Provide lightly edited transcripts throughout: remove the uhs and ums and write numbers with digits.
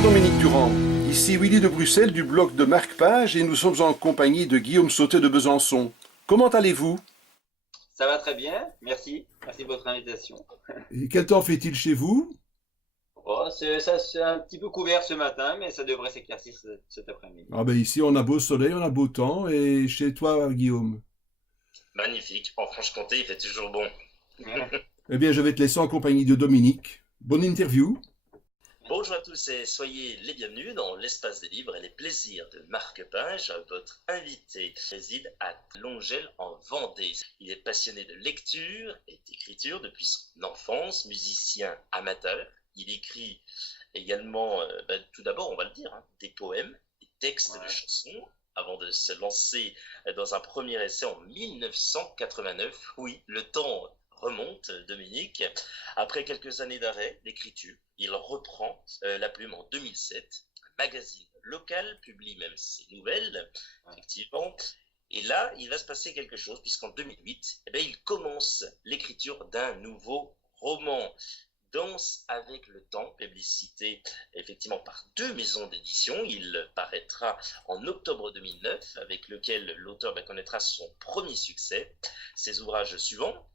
Bonjour Dominique Durand, ici Willy de Bruxelles du blog de Marque-Page et nous sommes en compagnie de Guillaume Sautet de Besançon. Comment allez-vous? Ça va très bien, merci. Merci de votre invitation. Et quel temps fait-il chez vous? Oh, c'est un petit peu couvert ce matin, mais ça devrait s'éclaircir cet après-midi. Ah ben ici on a beau soleil, on a beau temps et chez toi Guillaume? Magnifique. En Franche-Comté, il fait toujours bon. Eh bien je vais te laisser en compagnie de Dominique. Bonne interview. Bonjour à tous et soyez les bienvenus dans l'espace des livres et les plaisirs de Marque-Page. Votre invité réside à Longelles en Vendée. Il est passionné de lecture et d'écriture depuis son enfance, musicien amateur. Il écrit également, tout d'abord, on va le dire, des poèmes, des textes de chansons, avant de se lancer dans un premier essai en 1989. Oui, le temps remonte, Dominique. Après quelques années d'arrêt d'écriture, il reprend la plume en 2007. Un magazine local publie même ses nouvelles, effectivement. Et là, il va se passer quelque chose, puisqu'en 2008, il commence l'écriture d'un nouveau roman. Danse avec le temps, publicité effectivement par deux maisons d'édition. Il paraîtra en octobre 2009, avec lequel l'auteur connaîtra son premier succès. Ses ouvrages suivants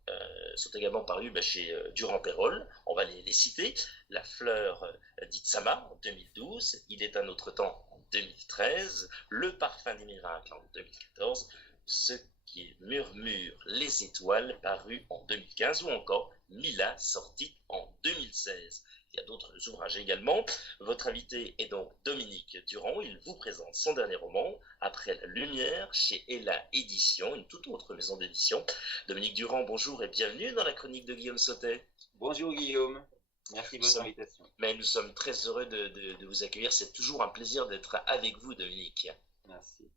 sont également parus chez Durand-Perrol. On va les citer. La fleur d'Itzama en 2012, Il est un autre temps en 2013, Le parfum des miracles en 2014, Ce qui murmure les étoiles paru en 2015 ou encore Mila sorti en 2016. Il y a d'autres ouvrages également. Votre invité est donc Dominique Durand. Il vous présente son dernier roman, Après la lumière, chez Ella Édition, une toute autre maison d'édition. Dominique Durand, bonjour et bienvenue dans la chronique de Guillaume Sautet. Bonjour Guillaume, merci de votre invitation. Mais nous sommes très heureux de vous accueillir. C'est toujours un plaisir d'être avec vous, Dominique. Merci.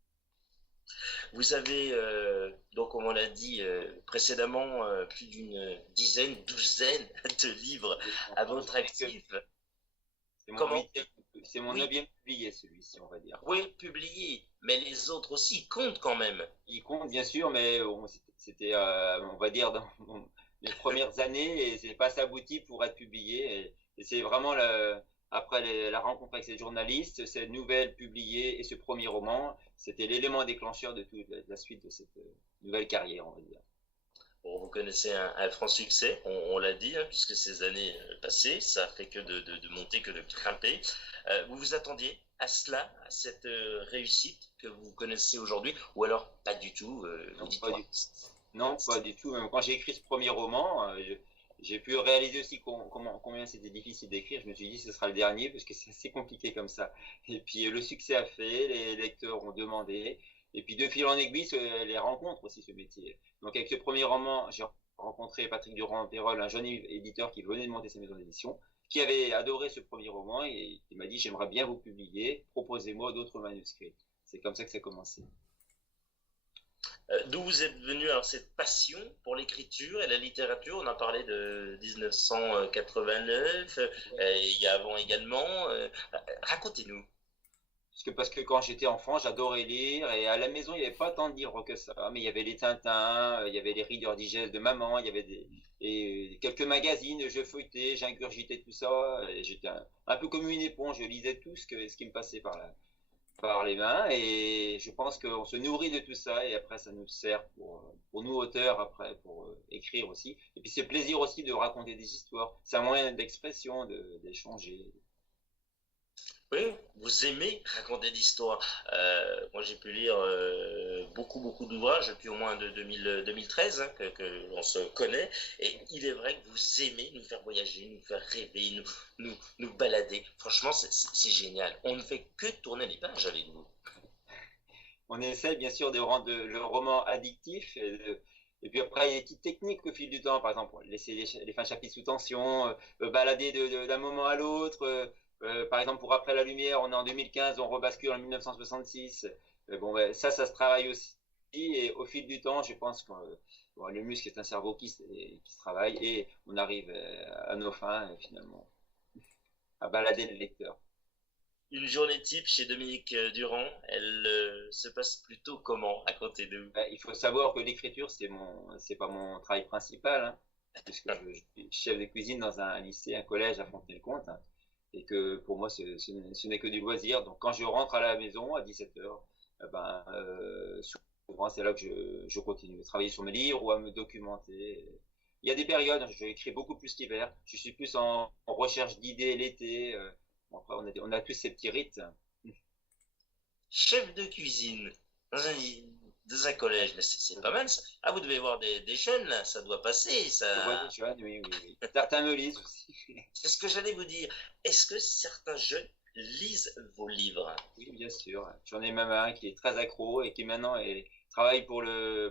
Vous avez, donc comme on l'a dit précédemment, plus d'une douzaine de livres à votre actif. C'est mon neuvième publié, celui-ci, on va dire. Oui, publié, mais les autres aussi comptent quand même. Il compte, bien sûr, mais c'était, on va dire, dans les premières années, et c'est pas abouti pour être publié. Et c'est vraiment après la rencontre avec ces journalistes, cette nouvelle publiée et ce premier roman, c'était l'élément déclencheur de toute la suite de cette nouvelle carrière, on va dire. Bon, vous connaissez un franc succès, on l'a dit, puisque ces années passées, ça a fait que de monter, que de grimper. Vous vous attendiez à cela, à cette réussite que vous connaissez aujourd'hui, ou alors pas du tout Non, pas du tout. Même quand j'ai écrit ce premier roman, j'ai pu réaliser aussi combien c'était difficile d'écrire. Je me suis dit ce sera le dernier parce que c'est assez compliqué comme ça. Et puis le succès a fait, les lecteurs ont demandé. Et puis de fil en aiguille, les rencontres aussi, ce métier. Donc avec ce premier roman, j'ai rencontré Patrick Durand-Perrol, un jeune éditeur qui venait de monter sa maison d'édition, qui avait adoré ce premier roman et il m'a dit j'aimerais bien vous publier, proposez-moi d'autres manuscrits. C'est comme ça que ça a commencé. D'où vous êtes venu alors cette passion pour l'écriture et la littérature? On a parlé de 1989, il y a avant également. Racontez-nous. Parce que quand j'étais enfant, j'adorais lire et à la maison, il n'y avait pas tant de livres que ça. Mais il y avait les Tintins, il y avait les Reader Digest de maman, il y avait quelques magazines, je feuilletais, j'ingurgitais tout ça. Et j'étais un peu comme une éponge, je lisais tout ce qui me passait par les mains et je pense qu'on se nourrit de tout ça et après ça nous sert pour nous auteurs après pour écrire aussi et puis c'est plaisir aussi de raconter des histoires, c'est un moyen d'expression, d'échanger. Oui, vous aimez raconter d'histoires. Moi, j'ai pu lire beaucoup d'ouvrages depuis au moins de 2013 que l'on se connaît. Et il est vrai que vous aimez nous faire voyager, nous faire rêver, nous balader. Franchement, c'est génial. On ne fait que tourner les pages avec vous. On essaie bien sûr de rendre le roman addictif et puis après il y a des petites techniques au fil du temps, par exemple laisser les fins de chapitres sous tension, balader d'un moment à l'autre. Par exemple, pour Après la lumière, on est en 2015, on rebascule en 1966. Ça se travaille aussi. Et au fil du temps, je pense que le muscle est un cerveau qui se travaille et on arrive à nos fins, finalement, à balader le lecteur. Une journée type chez Dominique Durand, elle se passe plutôt comment à côté de vous? Il faut savoir que l'écriture, c'est pas mon travail principal, puisque je suis chef de cuisine dans un lycée, un collège à Fontenay-le-Comte. et que pour moi, ce n'est que du loisir. Donc quand je rentre à la maison à 17h, souvent c'est là que je continue à travailler sur mes livres ou à me documenter. Il y a des périodes, j'écris beaucoup plus l'hiver, je suis plus en recherche d'idées l'été. Bon, après, on a tous ces petits rites. Chef de cuisine dans un, dans un collège, mais c'est pas mal ça. Ah, vous devez voir des jeunes là, ça doit passer, Je vois ça. des jeunes, oui, oui, oui. Certains me lisent aussi. C'est ce que j'allais vous dire. Est-ce que certains jeunes lisent vos livres? Oui, bien sûr. J'en ai même un qui est très accro et qui maintenant travaille pour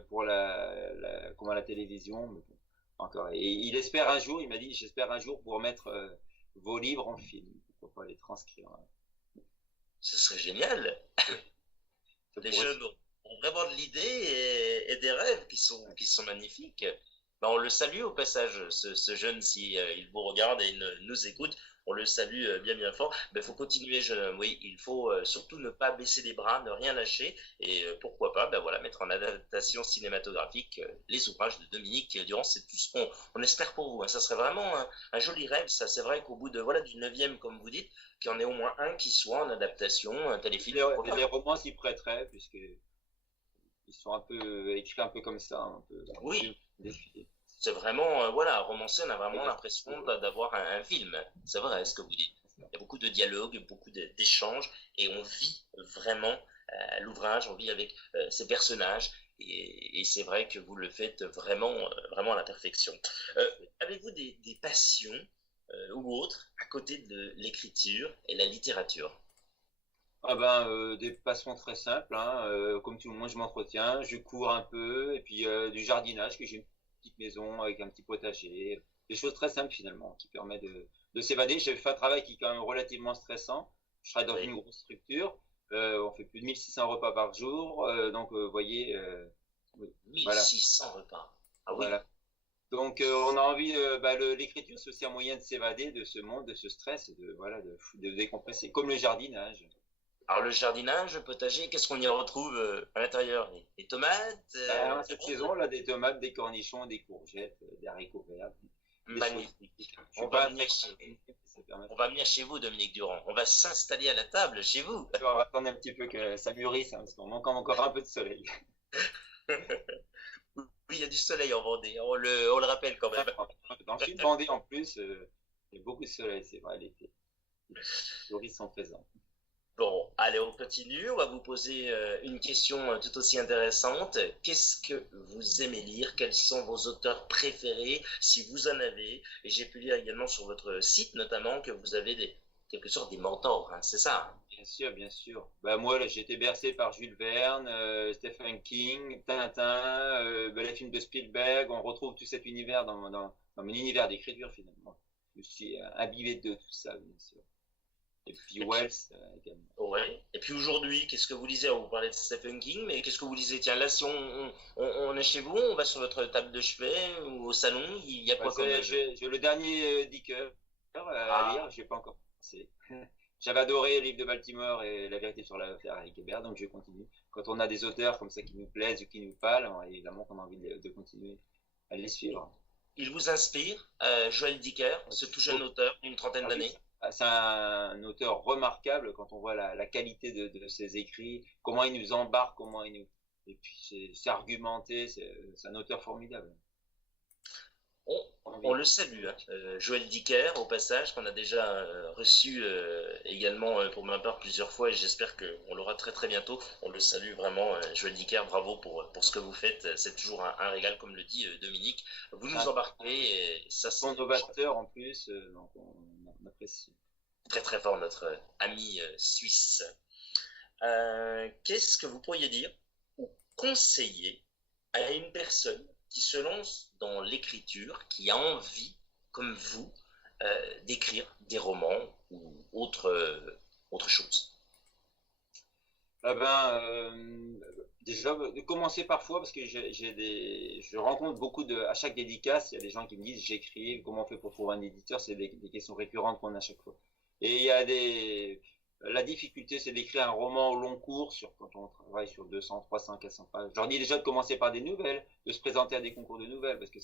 comment, la télévision. Mais bon, encore. Et il espère un jour, il m'a dit, j'espère un jour pouvoir mettre vos livres en film. Pourquoi pas les transcrire. Ce serait génial. Ça Les pourrait- jeunes ont vraiment de l'idée et des rêves qui sont magnifiques. Ben, on le salue au passage, ce jeune, si il vous regarde et il nous écoute, on le salue bien bien fort. Il faut continuer, jeune homme. Oui, il faut surtout ne pas baisser les bras, ne rien lâcher et pourquoi pas, ben voilà, mettre en adaptation cinématographique les ouvrages de Dominique Durand. C'est tout ce qu'on on espère pour vous, hein. Ça serait vraiment un joli rêve. Ça, c'est vrai qu'au bout de voilà du neuvième, comme vous dites, qu'il y en ait au moins un qui soit en adaptation, un téléfilm. les romans s'y prêteraient puisqu'ils sont un peu écrits un peu comme ça, un peu Oui, défilés. c'est vraiment, voilà, romancé, on a vraiment l'impression d'avoir un film. C'est vrai ce que vous dites. Il y a beaucoup de dialogues, beaucoup d'échanges, et on vit vraiment l'ouvrage, on vit avec ces personnages, et c'est vrai que vous le faites vraiment, vraiment à la perfection. Avez-vous des passions ou autres à côté de l'écriture et la littérature? Des passions très simples, hein, comme tout le monde, je m'entretiens, je cours un peu, et puis du jardinage, que j'ai une petite maison avec un petit potager, des choses très simples finalement, qui permettent de s'évader. J'ai fait un travail qui est quand même relativement stressant. Je travaille dans Oui, une grosse structure, on fait plus de 1600 repas par jour, donc vous voyez, oui, voilà, 1600 repas. Ah oui, voilà. Donc on a envie, l'écriture c'est aussi un moyen de s'évader de ce monde, de ce stress, et voilà, de décompresser, comme le jardinage. alors le jardinage, le potager, qu'est-ce qu'on y retrouve à l'intérieur? Les tomates, Ben, cette saison, là, des tomates, des cornichons, des courgettes, des haricots verts, des choses. magnifique. Je suis pas un très grand cuisinier, On va venir chez vous, Dominique Durand. On va s'installer à la table chez vous. on va attendre un petit peu que ça mûrisse, hein, parce qu'on manque encore un peu de soleil. Oui, il y a du soleil en Vendée, on le rappelle quand même. Dans le sud Vendée, en plus, il y a beaucoup de soleil, c'est vrai, l'été. Les touristes sont présents. Bon, allez, on continue. On va vous poser une question tout aussi intéressante. Qu'est-ce que vous aimez lire? Quels sont vos auteurs préférés, si vous en avez? Et j'ai pu lire également sur votre site, notamment, que vous avez quelque sorte des mentors, hein, c'est ça? Bien sûr, bien sûr. Bah, moi, là, j'ai été bercé par Jules Verne, Stephen King, Tintin, les films de Spielberg. On retrouve tout cet univers dans mon univers d'écriture, finalement. Je suis imbibé de tout ça, bien sûr. Et puis Et puis, Wells également. ouais. Et puis aujourd'hui, qu'est-ce que vous lisez? Alors, vous parlez de Stephen King, mais qu'est-ce que vous lisez? Tiens, là, si on est chez vous, on va sur votre table de chevet ou au salon, il y a Ouais, quoi comme... j'ai le dernier Dicker à Ah, lire, j'ai pas encore commencé. J'avais adoré le livre de Baltimore et La vérité sur l'affaire Harry Hébert, donc je continue. Quand on a des auteurs comme ça qui nous plaisent ou qui nous parlent, évidemment qu'on a envie de continuer à les suivre. il vous inspire, Joël Dicker, ce tout jeune auteur d'une trentaine Ah oui, d'années? c'est un auteur remarquable quand on voit la qualité de ses écrits, comment il nous embarque, et puis c'est argumenté, c'est un auteur formidable. On, on le salue, hein. Joël Dicker, au passage, qu'on a déjà reçu également pour ma part plusieurs fois et j'espère qu'on l'aura très très bientôt. On le salue vraiment, Joël Dicker, bravo pour ce que vous faites. C'est toujours un régal, comme le dit Dominique. Vous C'est nous un embarquez et ça c'est bon novateur en plus, donc on apprécie. très très fort, notre ami suisse. Qu'est-ce que vous pourriez dire ou conseiller à une personne qui se lance dans l'écriture, qui a envie, comme vous, d'écrire des romans ou autre chose? Ah ben, déjà, de commencer parfois, parce que je rencontre à chaque dédicace, il y a des gens qui me disent j'écris, comment on fait pour trouver un éditeur, c'est des questions récurrentes qu'on a à chaque fois. Et la difficulté, c'est d'écrire un roman au long cours, quand on travaille sur 200, 300, 400 pages. Je leur dis déjà de commencer par des nouvelles, de se présenter à des concours de nouvelles, parce que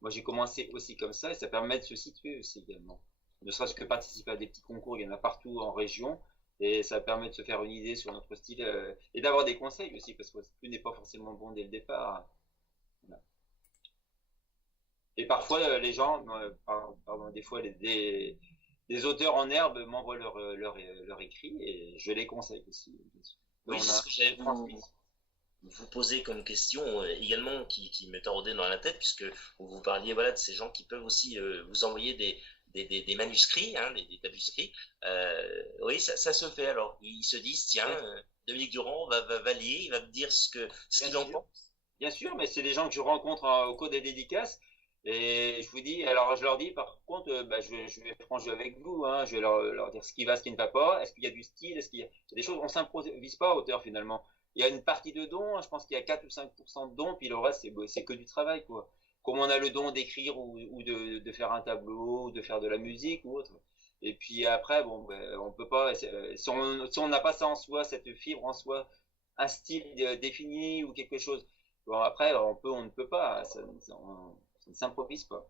moi j'ai commencé aussi comme ça, et ça permet de se situer aussi également. ne serait-ce que participer à des petits concours, il y en a partout en région, et ça permet de se faire une idée sur notre style et d'avoir des conseils aussi, parce que tout n'est pas forcément bon dès le départ. Voilà. Et parfois, les gens, pardon, des fois, des auteurs en herbe m'envoient leur écrit et je les conseille aussi. Oui, c'est ce que j'avais vous poser comme question également qui me tordait dans la tête, puisque vous parliez voilà, de ces gens qui peuvent aussi vous envoyer des manuscrits, hein, des manuscrits. Oui, ça se fait alors. Ils se disent, tiens, Dominique Durand va lire, il va me dire ce qu'il en pense. Bien sûr, mais c'est des gens que je rencontre au cours des dédicaces. Et je vous dis, alors je leur dis, par contre, je vais être franc jeu avec vous, hein, je vais leur dire ce qui va, ce qui ne va pas, est-ce qu'il y a du style, est-ce qu'il y a des choses, on s'improvise pas à auteur finalement. Il y a une partie de dons, je pense qu'il y a 4 ou 5% de dons, puis le reste, c'est que du travail, quoi. Comme on a le don d'écrire ou de faire un tableau, ou de faire de la musique ou autre. Et puis après, bon, on peut pas, si on n'a pas ça en soi, cette fibre en soi, un style défini ou quelque chose, bon, après, on ne peut pas, ça ne s'improvise pas.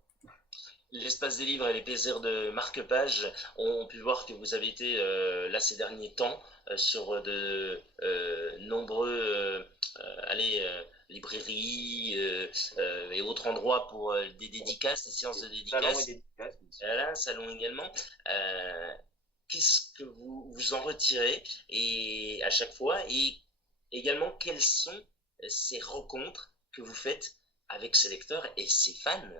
L'espace des livres et les plaisirs de marque-page ont pu voir que vous avez été là ces derniers temps sur de nombreux librairies et autres endroits pour des dédicaces, des séances de dédicaces. Salons et dédicaces. Voilà, salon également. Qu'est-ce que vous en retirez et à chaque fois, et également quelles sont ces rencontres que vous faites avec ces lecteurs et ces fans?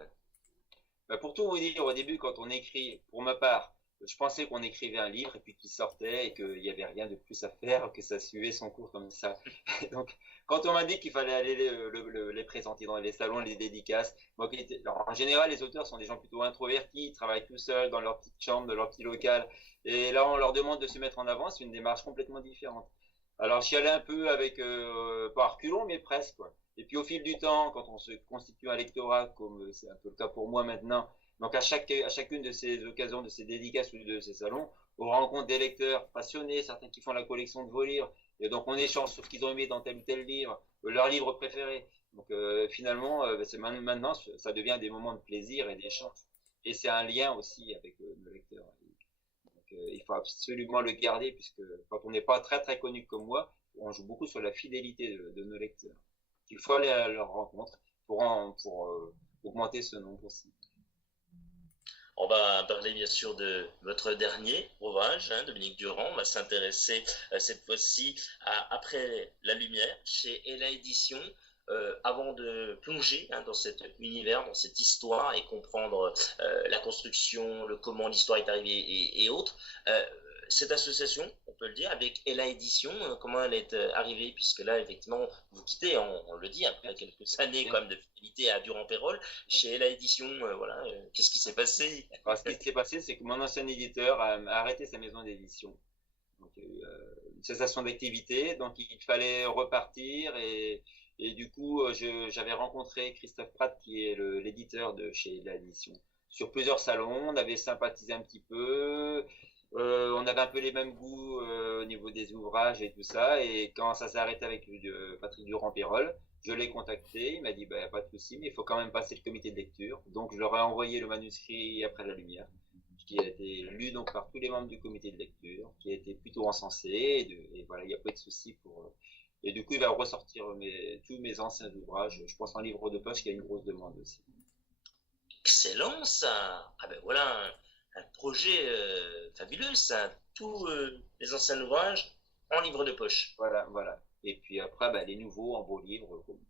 Pour tout vous dire, au début, quand on écrit, pour ma part, je pensais qu'on écrivait un livre et puis qu'il sortait et qu'il n'y avait rien de plus à faire, que ça suivait son cours comme ça. Donc, quand on m'a dit qu'il fallait aller les présenter dans les salons, les dédicaces, moi, alors, en général, les auteurs sont des gens plutôt introvertis, ils travaillent tout seuls dans leur petite chambre, dans leur petit local. Et là, on leur demande de se mettre en avant, c'est une démarche complètement différente. Alors, j'y allais un peu avec, pas reculons, mais presque, quoi. Et puis au fil du temps, quand on se constitue un lectorat, comme c'est un peu le cas pour moi maintenant, donc à chacune de ces occasions, de ces dédicaces ou de ces salons, on rencontre des lecteurs passionnés, certains qui font la collection de vos livres, et donc on échange sur ce qu'ils ont aimé dans tel ou tel livre, leur livre préféré. Donc finalement, maintenant, ça devient des moments de plaisir et d'échange. Et c'est un lien aussi avec le lecteur. Donc il faut absolument le garder, puisque quand on n'est pas très très connu comme moi, on joue beaucoup sur la fidélité de nos lecteurs. Il faut aller à leur rencontre pour augmenter ce nombre aussi. On va parler bien sûr de votre dernier ouvrage, hein, Dominique Durand. On va s'intéresser cette fois-ci à Après la lumière chez Ella Édition. Avant de plonger hein, dans cet univers, dans cette histoire et comprendre la construction, le comment l'histoire est arrivée et autres, cette association, on peut le dire, avec Ella Édition, comment elle est arrivée, puisque là, effectivement, vous quittez, on le dit, après quelques années quand même de fidélité à Durand-Pérol, chez Ella Édition, voilà, qu'est-ce qui s'est passé? Alors, ce qui s'est passé, c'est que mon ancien éditeur a arrêté sa maison d'édition. Donc, il y a eu une cessation d'activité, donc il fallait repartir et du coup, j'avais rencontré Christophe Pratt, qui est l'éditeur de chez Ella Édition, sur plusieurs salons, on avait sympathisé un petit peu. On avait un peu les mêmes goûts au niveau des ouvrages et tout ça. Et quand ça s'est arrêté avec Patrick Durand-Pérol, je l'ai contacté. Il m'a dit, pas de souci, mais il faut quand même passer le comité de lecture. Donc, je leur ai envoyé le manuscrit Après la lumière, qui a été lu donc par tous les membres du comité de lecture, qui a été plutôt encensé. Et voilà, il n'y a pas de souci pour. Et du coup, il va ressortir tous mes anciens ouvrages. Je pense en livre de poche, qu'il y a une grosse demande aussi. Excellent ça. Ah ben voilà. Un projet fabuleux, ça. Tous les anciens ouvrages en livre de poche. Voilà. Et puis après, les nouveaux en beaux livres, comme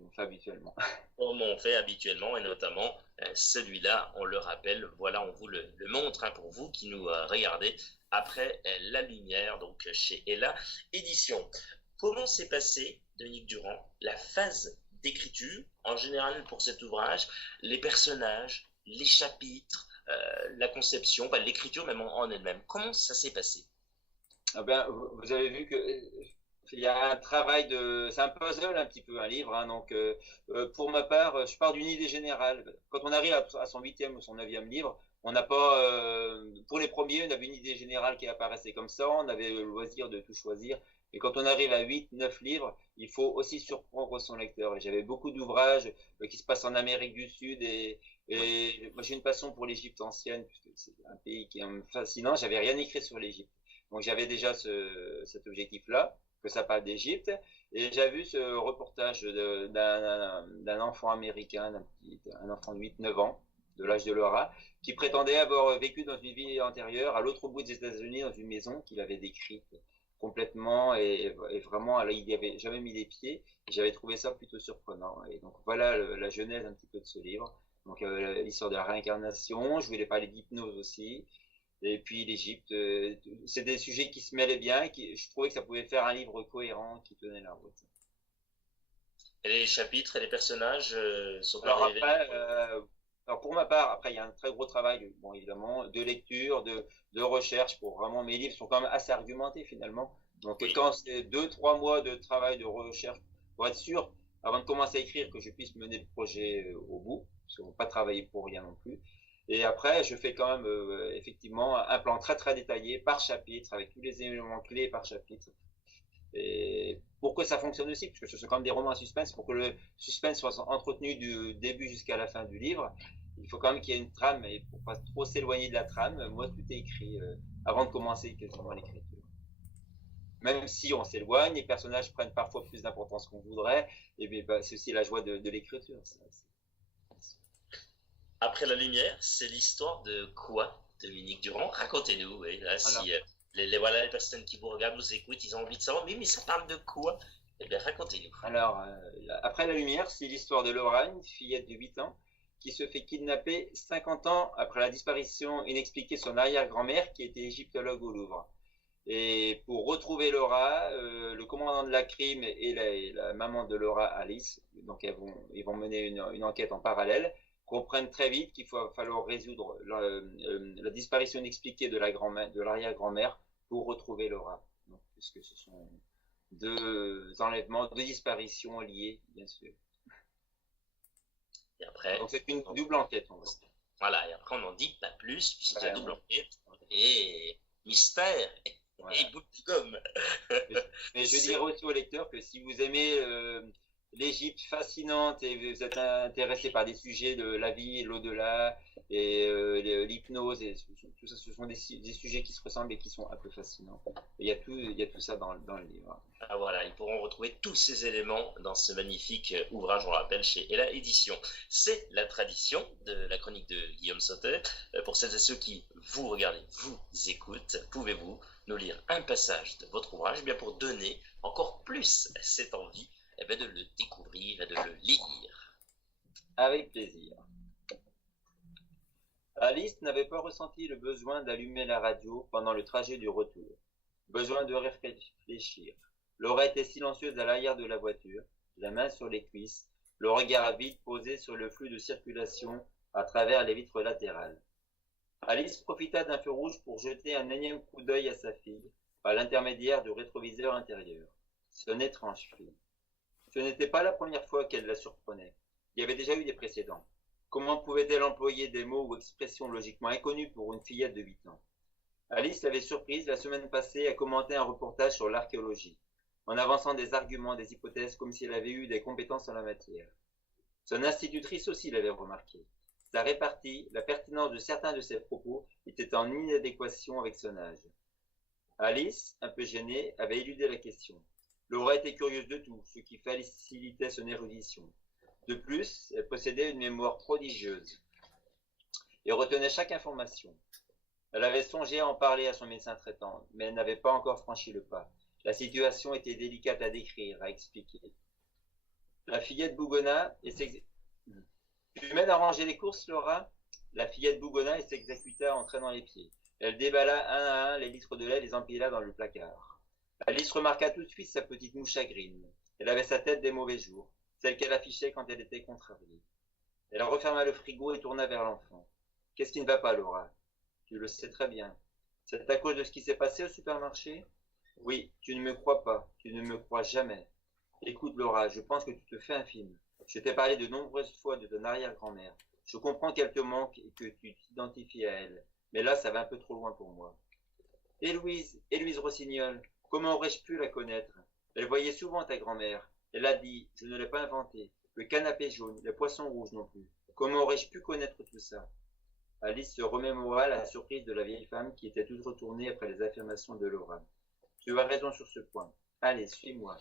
on fait habituellement. Comme on fait habituellement, et notamment celui-là, on le rappelle, voilà, on vous le montre hein, pour vous qui nous regardez Après la lumière, donc chez Ella Édition. Comment s'est passé, Dominique Durand, la phase d'écriture, en général pour cet ouvrage, les personnages, les chapitres, la conception, l'écriture même en elle-même. Comment ça s'est passé? Vous avez vu que il y a un travail c'est un puzzle un petit peu, un livre. Hein, donc, pour ma part, je pars d'une idée générale. Quand on arrive à son 8e ou son 9e livre, on n'a pas, pour les premiers, on avait une idée générale qui apparaissait comme ça. On avait le loisir de tout choisir. Et quand on arrive à 8, 9 livres, il faut aussi surprendre son lecteur. Et j'avais beaucoup d'ouvrages qui se passent en Amérique du Sud et moi j'ai une passion pour l'Égypte ancienne, puisque c'est un pays qui est fascinant. J'avais rien écrit sur l'Égypte. Donc j'avais déjà cet objectif-là, que ça parle d'Égypte. Et j'ai vu ce reportage d'un enfant américain, un enfant de 8-9 ans, de l'âge de Laura, qui prétendait avoir vécu dans une vie antérieure, à l'autre bout des États-Unis, dans une maison qu'il avait décrite complètement et vraiment, là, il n'y avait jamais mis les pieds. J'avais trouvé ça plutôt surprenant. Et donc voilà la genèse un petit peu de ce livre. Donc l'histoire de la réincarnation, je voulais parler d'hypnose aussi. Et puis l'Égypte, c'est des sujets qui se mêlaient bien, je trouvais que ça pouvait faire un livre cohérent qui tenait la route. Et les chapitres et les personnages sont Alors pas révélés. après, alors pour ma part, après il y a un très gros travail, bon évidemment, de lecture, de recherche pour vraiment mes livres sont quand même assez argumentés finalement. Donc Oui. quand c'est 2-3 mois de travail de recherche pour être sûr, avant de commencer à écrire, que je puisse mener le projet au bout, parce qu'on ne va pas travailler pour rien non plus. Et après, je fais quand même effectivement un plan très très détaillé par chapitre, avec tous les éléments clés par chapitre. Et pour que ça fonctionne aussi, parce que ce sont quand même des romans à suspense, pour que le suspense soit entretenu du début jusqu'à la fin du livre, il faut quand même qu'il y ait une trame, et pour pas trop s'éloigner de la trame, moi tout est écrit avant de commencer quasiment l'écriture. Même si on s'éloigne, les personnages prennent parfois plus d'importance qu'on voudrait, et bien c'est aussi la joie de l'écriture. Après la lumière, c'est l'histoire de quoi, Dominique Durand? Racontez-nous, oui, là, Alors, si voilà, les personnes qui vous regardent, vous écoutent, ils ont envie de savoir, mais ça parle de quoi? Eh bien, racontez-nous. alors après la lumière, c'est l'histoire de Laura, une fillette de 8 ans, qui se fait kidnapper 50 ans après la disparition inexpliquée de son arrière-grand-mère qui était égyptologue au Louvre. Et pour retrouver Laura, le commandant de la crime et la maman de Laura, Alice, donc ils vont mener une enquête en parallèle, comprennent très vite qu'il va falloir résoudre la disparition inexpliquée de l'arrière-grand-mère pour retrouver Laura. Donc, puisque ce sont deux enlèvements, deux disparitions liées, bien sûr. Et après, Donc c'est une double enquête, on va dire. voilà, et après on n'en dit pas plus, puisqu'il y a Ouais, double enquête, et mystère, voilà. et bout de gomme. Mais je dirais aussi au lecteur que si vous aimez l'Égypte fascinante et vous êtes intéressé par des sujets de la vie, l'au-delà et l'hypnose, et tout ça, ce sont des sujets qui se ressemblent et qui sont un peu fascinants. Et il y a tout ça dans le livre. Ah, voilà, ils pourront retrouver tous ces éléments dans ce magnifique ouvrage, on le rappelle, chez Ella Édition. C'est la tradition de la chronique de Guillaume Sautet. Pour celles et ceux qui vous regardez, vous écoutent, pouvez-vous nous lire un passage de votre ouvrage, bien pour donner encore plus cette envie de le découvrir et de le lire. Avec plaisir. Alice n'avait pas ressenti le besoin d'allumer la radio pendant le trajet du retour. Besoin de réfléchir. Laura était silencieuse à l'arrière de la voiture, la main sur les cuisses, le regard vide posé sur le flux de circulation à travers les vitres latérales. Alice profita d'un feu rouge pour jeter un énième coup d'œil à sa fille, par l'intermédiaire du rétroviseur intérieur. Son étrange fille. Ce n'était pas la première fois qu'elle la surprenait. Il y avait déjà eu des précédents. Comment pouvait-elle employer des mots ou expressions logiquement inconnus pour une fillette de 8 ans? Alice l'avait surprise la semaine passée à commenter un reportage sur l'archéologie, en avançant des arguments, des hypothèses comme si elle avait eu des compétences en la matière. Son institutrice aussi l'avait remarqué. Sa répartie, la pertinence de certains de ses propos était en inadéquation avec son âge. Alice, un peu gênée, avait éludé la question. Laura était curieuse de tout, ce qui facilitait son érudition. De plus, elle possédait une mémoire prodigieuse et retenait chaque information. Elle avait songé à en parler à son médecin traitant, mais elle n'avait pas encore franchi le pas. La situation était délicate à décrire, à expliquer. La fillette bougonna et Tu m'aides à ranger les courses, Laura? La fillette bougonna et s'exécuta en traînant les pieds. Elle déballa un à un les litres de lait et les empila dans le placard. Alice remarqua tout de suite sa petite mouche chagrine. Elle avait sa tête des mauvais jours, celle qu'elle affichait quand elle était contrariée. Elle referma le frigo et tourna vers l'enfant. Qu'est-ce qui ne va pas, Laura? Tu le sais très bien. C'est à cause de ce qui s'est passé au supermarché? Oui, tu ne me crois pas, tu ne me crois jamais. Écoute, Laura, je pense que tu te fais un film. Je t'ai parlé de nombreuses fois de ton arrière-grand-mère. Je comprends qu'elle te manque et que tu t'identifies à elle. Mais là, ça va un peu trop loin pour moi. Et Louise Rossignol, Comment aurais-je pu la connaître? Elle voyait souvent ta grand-mère. Elle a dit, je ne l'ai pas inventé. Le canapé jaune, les poissons rouges non plus. Comment aurais-je pu connaître tout ça? Alice se remémora la surprise de la vieille femme qui était toute retournée après les affirmations de Laura. Tu as raison sur ce point. Allez, suis-moi.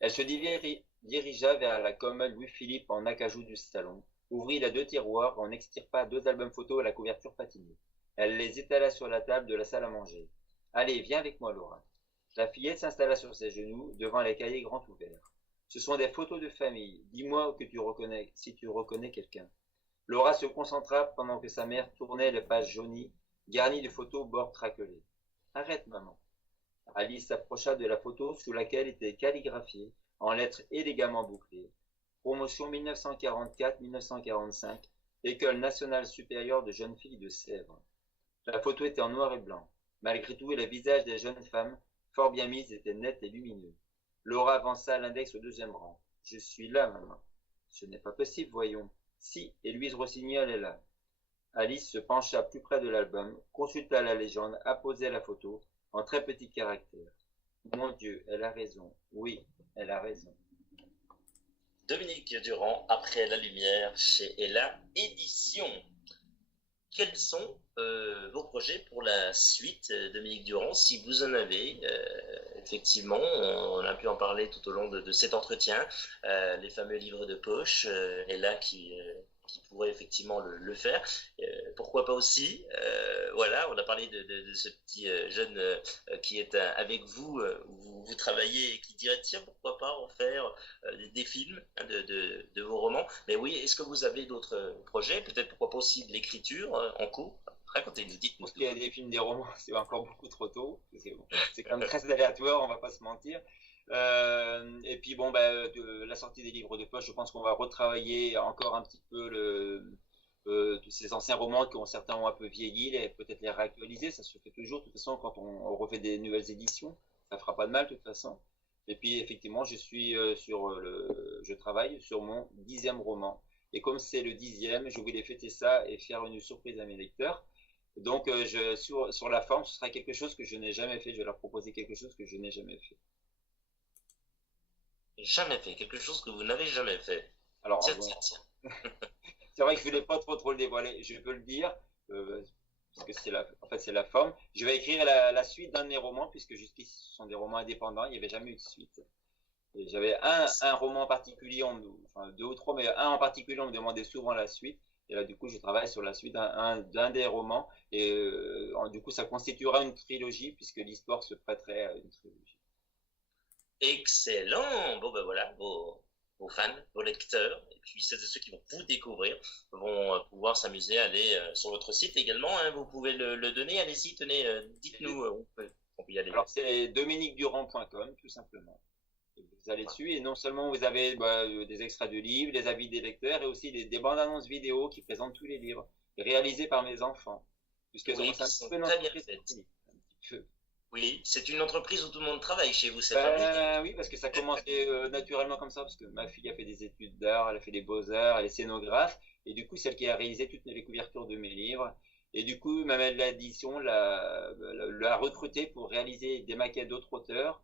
Elle se dirigea vers la commode Louis-Philippe en acajou du salon, ouvrit les deux tiroirs, en extirpa deux albums photos à la couverture patinée. Elle les étala sur la table de la salle à manger. Allez, viens avec moi, Laura. La fillette s'installa sur ses genoux, devant les cahiers grands ouverts. Ce sont des photos de famille. Dis-moi que tu reconnais, si tu reconnais quelqu'un. Laura se concentra pendant que sa mère tournait les pages jaunies, garnies de photos bords craquelés. Arrête, maman. Alice s'approcha de la photo sous laquelle était calligraphié, en lettres élégamment bouclées, promotion 1944-1945, École nationale supérieure de jeunes filles de Sèvres. La photo était en noir et blanc. Malgré tout, les visages des jeunes femmes, fort bien mises, étaient nets et lumineux. Laura avança l'index au deuxième rang. Je suis là, maman. Ce n'est pas possible, voyons. Si, et Louise Rossignol est là. Alice se pencha plus près de l'album, consulta la légende, apposa la photo, en très petits caractères. Mon Dieu, elle a raison. Oui, elle a raison. Dominique Durand, Après la lumière, chez Ella Édition. Quels sont vos projets pour la suite, Dominique Durand, si vous en avez? Effectivement, on a pu en parler tout au long de cet entretien, les fameux livres de poche, Ella qui pourrait effectivement le faire. Pourquoi pas aussi voilà, on a parlé de ce petit jeune qui est avec vous, où vous travaillez et qui dirait tiens, pourquoi pas en faire des films hein, de vos romans. Mais oui, est-ce que vous avez d'autres projets? Peut-être pourquoi pas aussi de l'écriture en cours? Racontez-nous, dites-nous. Parce qu'il y a des films, des romans, c'est encore beaucoup trop tôt. C'est quand même très aléatoire, on va pas se mentir. Et puis bon, la sortie des livres de poche, je pense qu'on va retravailler encore un petit peu tous ces anciens romans qui certains ont un peu vieilli, peut-être les réactualiser, ça se fait toujours. De toute façon, quand on refait des nouvelles éditions, ça fera pas de mal de toute façon. Et puis effectivement, je travaille sur mon 10e roman. Et comme c'est le 10e, je voulais fêter ça et faire une surprise à mes lecteurs. Donc sur la forme, ce sera quelque chose que je n'ai jamais fait. Je vais leur proposer quelque chose que je n'ai jamais fait. Jamais fait, quelque chose que vous n'avez jamais fait. Alors, tiens, bon, tiens. c'est vrai que je ne voulais pas trop le dévoiler, je peux le dire, parce que c'est la forme. Je vais écrire la suite d'un de mes romans, puisque jusqu'ici ce sont des romans indépendants, il n'y avait jamais eu de suite. Et j'avais un roman en particulier, enfin deux ou trois, mais un en particulier, on me demandait souvent la suite. Et là, du coup, je travaille sur la suite d'un des romans. Et du coup, ça constituera une trilogie, puisque l'histoire se prêterait à une trilogie. Excellent. Bon ben voilà, vos fans, vos lecteurs, et puis ceux qui vont vous découvrir vont pouvoir s'amuser à aller sur votre site également. Hein, vous pouvez le donner. Allez-y, tenez, dites-nous où on peut y aller. Alors c'est dominiquedurand.com tout simplement. Et vous allez dessus et non seulement vous avez des extraits de livres, des avis des lecteurs et aussi des bandes annonces vidéo qui présentent tous les livres réalisés par mes enfants. Puisque oui, qui sont très bien faites. Oui, c'est une entreprise où tout le monde travaille chez vous, c'est oui, parce que ça commençait naturellement comme ça, parce que ma fille a fait des études d'art, elle a fait des beaux-arts, elle est scénographe, et du coup, celle qui a réalisé toutes les couvertures de mes livres. Et du coup, ma maison d'édition l'a recruté pour réaliser des maquettes d'autres auteurs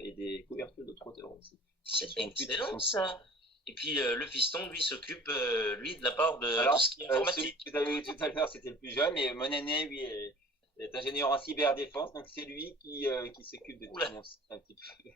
et des couvertures d'autres auteurs aussi. C'est excellent ça. Et puis le fiston, lui, s'occupe, lui, de la part de tout ce qui est informatique. Celui que vous avez vu tout à l'heure, c'était le plus jeune, et mon aîné, lui, est ingénieur en cyberdéfense, donc c'est lui qui s'occupe de tout mon site un petit peu.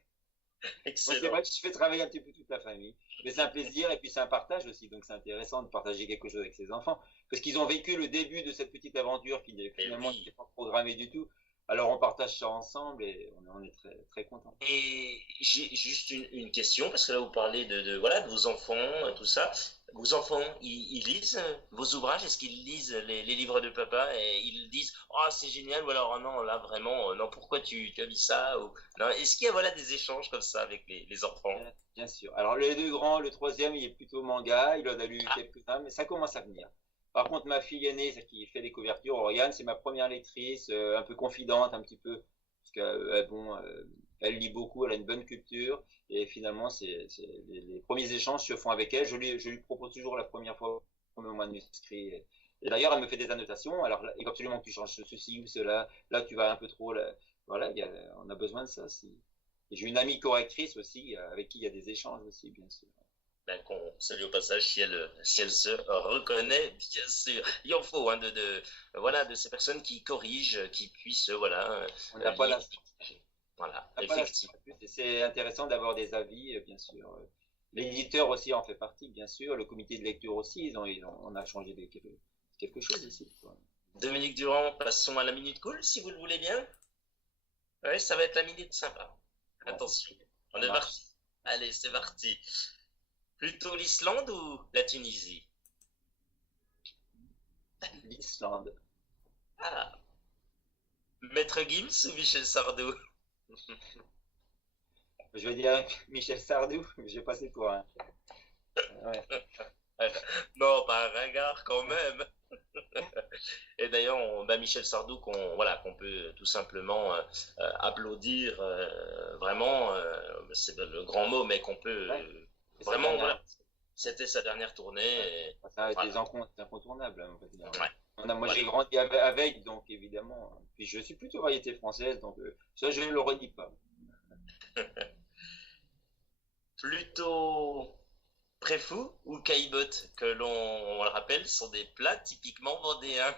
Excellent. C'est vrai que je fais travailler un petit peu toute la famille, mais c'est un plaisir et puis c'est un partage aussi, donc c'est intéressant de partager quelque chose avec ses enfants, parce qu'ils ont vécu le début de cette petite aventure qui finalement n'était pas programmée du tout. Alors on partage ça ensemble et on est très très contents. Et j'ai juste une question, parce que là vous parlez de vos enfants, tout ça. Vos enfants, ils lisent vos ouvrages? Est-ce qu'ils lisent les livres de papa et ils disent oh c'est génial, ou alors oh, non là vraiment non, pourquoi tu as mis ça, ou non, est-ce qu'il y a des échanges comme ça avec les enfants? Bien sûr. Alors les deux grands, le troisième il est plutôt manga, il en a lu quelques-uns, mais ça commence à venir. Par contre, ma fille aînée, celle qui fait les couvertures, Oriane, c'est ma première lectrice, un peu confidente, un petit peu, parce qu'elle lit beaucoup, elle a une bonne culture, et finalement, les premiers échanges se font avec elle. Je lui propose toujours la première fois mon manuscrit. Et d'ailleurs, elle me fait des annotations. Alors, il faut absolument que tu changes ceci ou cela. Là, tu vas un peu trop. voilà, on a besoin de ça aussi. Et j'ai une amie correctrice aussi, avec qui il y a des échanges aussi, bien sûr. Ben, qu'on salue au passage si elle se reconnaît, bien sûr. Il en faut, hein, voilà, de ces personnes qui corrigent, qui puissent, voilà, On n'a pas lire. la Voilà, Ah, voilà, effectivement. c'est intéressant d'avoir des avis, bien sûr. L'éditeur aussi en fait partie, bien sûr. Le comité de lecture aussi, on a changé quelque chose ici, quoi. Dominique Durand, passons à la minute cool, si vous le voulez bien. Oui, ça va être la minute sympa. Bon, Attention, on ça est marche. parti. Allez, c'est parti. Plutôt l'Islande ou la Tunisie? L'Islande. Ah, Maître Gims ou Michel Sardou? Je vais dire Michel Sardou, j'ai passé pour un. Ouais. Non, pas un ringard quand même. Et d'ailleurs, Michel Sardou, qu'on peut tout simplement applaudir, vraiment, c'est le grand mot, mais qu'on peut Ouais. vraiment, voilà, c'était sa dernière tournée. Et, Ça a été voilà. incontournable, on va dire. Ouais. Moi, Ouais. j'ai grandi avec, donc évidemment. Puis je suis plutôt variété française, donc ça, je ne le redis pas. Plutôt Préfou ou Caillebotte, que on le rappelle, sont des plats typiquement vendéens.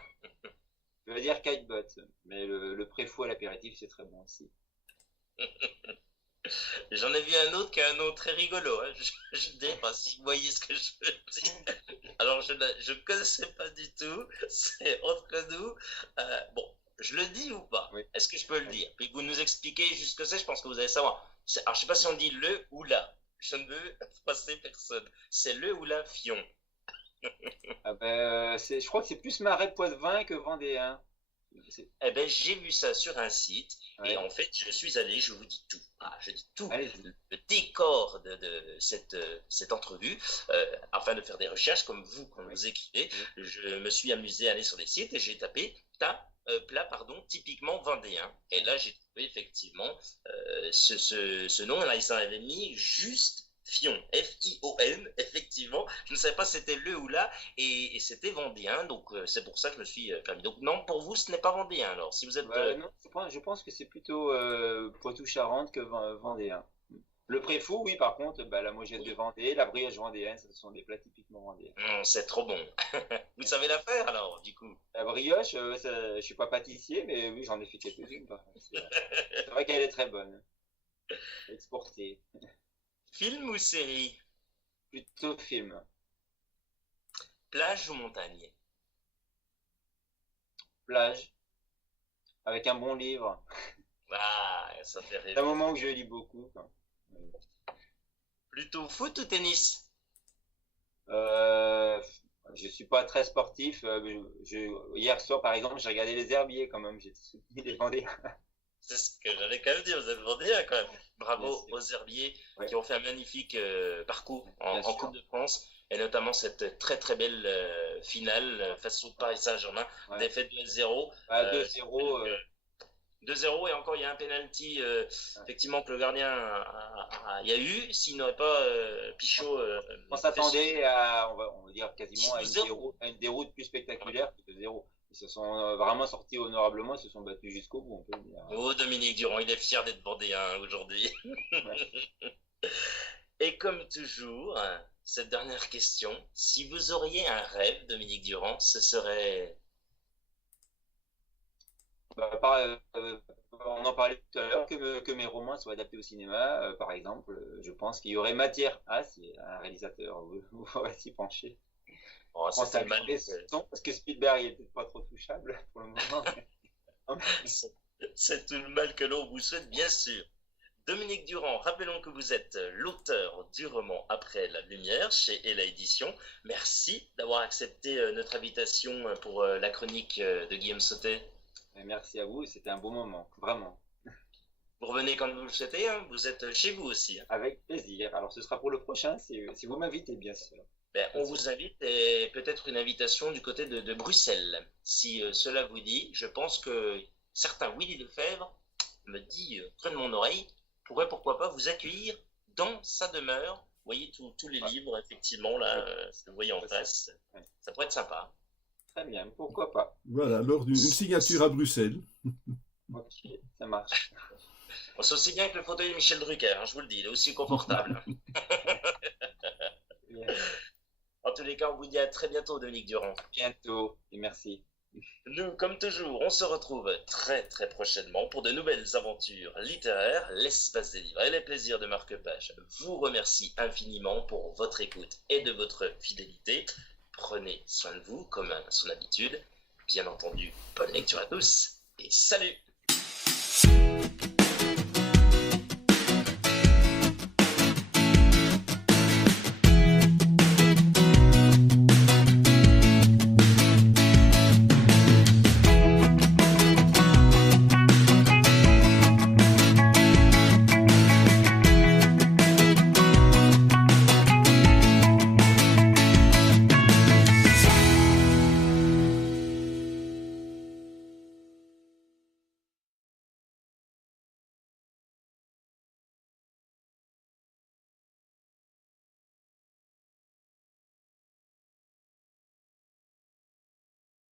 Je veux dire kitebot, mais le préfou à l'apéritif, c'est très bon aussi. J'en ai vu un autre qui a un nom très rigolo. Hein. Je ne sais pas si vous voyez ce que je veux dire. Alors, je ne connaissais pas du tout. C'est entre nous. Bon, je le dis ou pas? Oui. Est-ce que je peux le dire? Puis vous nous expliquez juste ce que c'est, je pense que vous allez savoir. Alors, je ne sais pas si on dit le ou la. Je ne veux passer personne. C'est le ou la fion. Ah ben, je crois que c'est plus Marais Poitevin que Vendéen. Eh ben, j'ai vu ça sur un site et Ouais. en fait, je suis allé, je vous dis tout. Ah, je dis tout. Allez, Le décor de cette entrevue, afin de faire des recherches comme vous, quand vous écrivez. Je me suis amusé à aller sur des sites et j'ai tapé plat, pardon, typiquement vendéen. Et là, j'ai trouvé effectivement ce nom. Là, il s'en avait mis juste Fion, F-I-O-N, effectivement. Je ne savais pas si c'était le ou là, et c'était vendéen, donc c'est pour ça que je me suis permis. Donc non, pour vous, ce n'est pas vendéen, alors. Si vous êtes... non, je pense que c'est plutôt Poitou-Charentes que Vendéen. Le préfou, oui, par contre, bah, la mojette de Vendée, la brioche vendéenne, ce sont des plats typiquement vendéens. c'est trop bon. Vous savez la faire, alors, du coup? La brioche, je suis pas pâtissier, mais oui, j'en ai fait quelques-unes. C'est vrai qu'elle est très bonne. Exportée. Film ou série? Plutôt film. Plage ou montagne? Plage. Avec un bon livre. Ah, ça fait C'est un rêver. moment que je lis beaucoup, quoi. Plutôt foot ou tennis? Euh, je suis pas très sportif. Hier soir, par exemple, j'ai regardé les herbiers quand même. J'ai soutenu les Vendéens. C'est ce que j'allais quand même dire, vous êtes vendéen quand même. Bravo Bien sûr. aux herbiers Ouais. qui ont fait un magnifique parcours Bien en sûr. Coupe de France, et notamment cette très très belle finale face au Paris Saint-Germain, Ouais. défaite 2-0. Bah, 2-0. 2-0 et encore il y a un penalty effectivement que le gardien il y a eu, s'il n'aurait pas Pichot On s'attendait à, on va dire quasiment à une 0. déroute plus spectaculaire que 2-0. Ils se sont vraiment sortis honorablement, ils se sont battus jusqu'au bout, on peut le dire. Oh, Dominique Durand, il est fier d'être vendéen aujourd'hui. Et comme toujours, cette dernière question, si vous auriez un rêve, Dominique Durand, ce serait... Bah, on en parlait tout à l'heure, que mes romans soient adaptés au cinéma, par exemple. Je pense qu'il y aurait matière à, si un réalisateur va s'y pencher. Oh, Je pense à c'était mal. parce que Spielberg il est peut-être pas trop touchable pour le moment. C'est tout le mal que l'on vous souhaite, bien sûr. Dominique Durand, rappelons que vous êtes l'auteur du roman Après la lumière chez Ella Édition. Merci d'avoir accepté notre invitation pour la chronique de Guillaume Sautet. Merci à vous, c'était un beau moment, vraiment. Vous revenez quand vous le souhaitez, hein, vous êtes chez vous aussi. Hein. Avec plaisir. Alors ce sera pour le prochain, si vous m'invitez, bien sûr. Ben, on vous invite et peut-être une invitation du côté de Bruxelles. Si cela vous dit, je pense que certains Willy Lefebvre me dit près de mon oreille, pourrait pourquoi pas vous accueillir dans sa demeure. Vous voyez tous les livres, effectivement, là, vous voyez en face. Ça pourrait être sympa. Très bien, pourquoi pas. Voilà, alors une signature à Bruxelles. Ok, ça marche. On sait aussi bien que le fauteuil de Michel Drucker, hein, je vous le dis, il est aussi confortable. Bien. En tous les cas, on vous dit à très bientôt, Dominique Durand. Bientôt, et merci. Nous, comme toujours, on se retrouve très très prochainement pour de nouvelles aventures littéraires. L'Espace des livres et les plaisirs de marque-page vous remercie infiniment pour votre écoute et de votre fidélité. Prenez soin de vous comme à son habitude. Bien entendu, bonne lecture à tous et salut!